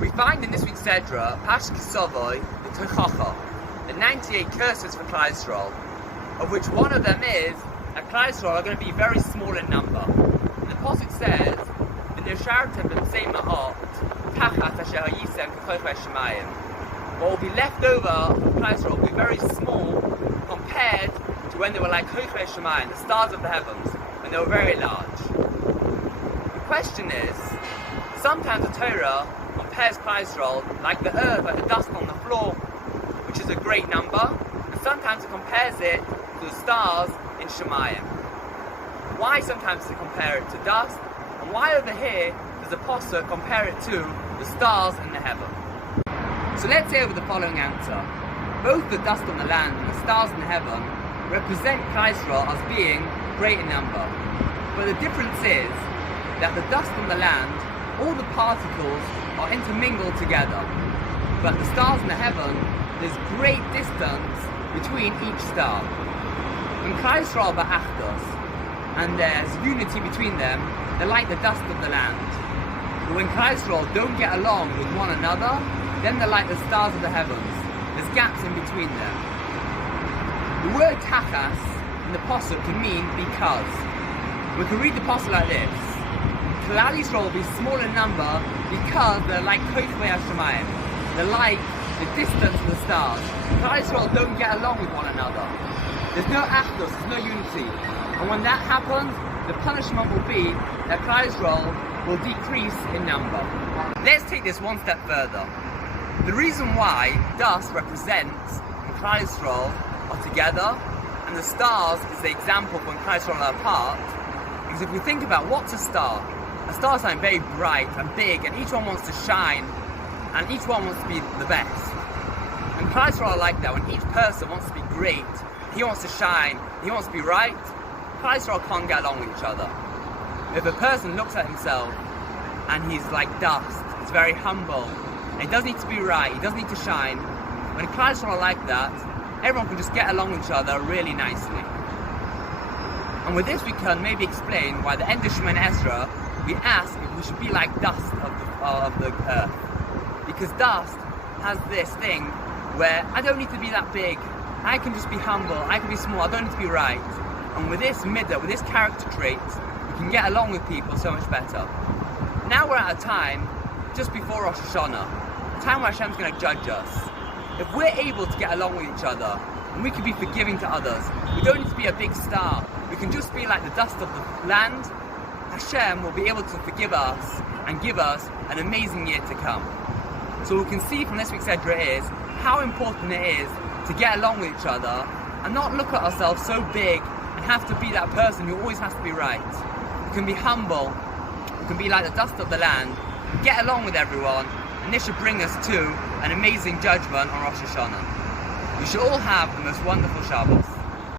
We find in this week's Sedra, Parshas sovo, the Tochacha, the 98 curses for Klal Yisrael, of which one of them is that Klal Yisrael are going to be very small in number. And the Pasuk says, "V'nishartem b'mzei ma'at, tachas asher hayisem k'chochei shemayim." What will be left over of Klal Yisrael will be very small compared to when they were like chochei shemayim, the stars of the heavens, when they were very large. The question is, sometimes the Torah compares Klal Yisrael like the earth, like the dust on the floor, which is a great number, and sometimes it compares it to the stars in Shemayim. Why sometimes does it compare it to dust, and why over here does the Pasuk compare it to the stars in the heaven? So let's say over the following answer. Both the dust on the land and the stars in the heaven represent Klal Yisrael as being great in number. But the difference is that the dust on the land, all the particles are intermingled together. But the stars in the heaven, there's great distance between each star. When Klal Yisrael ba'achdos, and there's unity between them, they're like the dust of the land. But when Klal Yisrael don't get along with one another, then they're like the stars of the heavens. There's gaps in between them. The word tachas in the Pasuk can mean because. We can read the Pasuk like this. Klal Yisrael will be small in number because they're like chochei hashemayim. They're like the distance of the stars. Klal Yisrael don't get along with one another. There's no achdus, there's no unity. And when that happens, the punishment will be that Klal Yisrael will decrease in number. Let's take this one step further. The reason why dust represents when Klal Yisrael are together and the stars is the example when Klal Yisrael are apart, is if we think about what's a star is something very bright and big, and each one wants to shine, and each one wants to be the best. And Klal Yisrael are like that. When each person wants to be great, he wants to shine, he wants to be right, Klal Yisrael can't get along with each other. If a person looks at himself and he's like dust, he's very humble, and he doesn't need to be right, he doesn't need to shine, when Klal Yisrael are like that, everyone can just get along with each other really nicely. And with this we can maybe explain why the end of Shemona Esra we ask if we should be like dust of the earth. Because dust has this thing where I don't need to be that big, I can just be humble, I can be small, I don't need to be right. And with this midah, with this character trait, we can get along with people so much better. Now we're at a time, just before Rosh Hashanah, a time where Hashem's going to judge us. If we're able to get along with each other, and we can be forgiving to others, we don't need to be a big star, we can just be like the dust of the land, Hashem will be able to forgive us and give us an amazing year to come. So what we can see from this week's Sedra is how important it is to get along with each other and not look at ourselves so big and have to be that person who always has to be right. We can be humble, we can be like the dust of the land, get along with everyone, and this should bring us to an amazing judgment on Rosh Hashanah. We should all have the most wonderful Shabbos.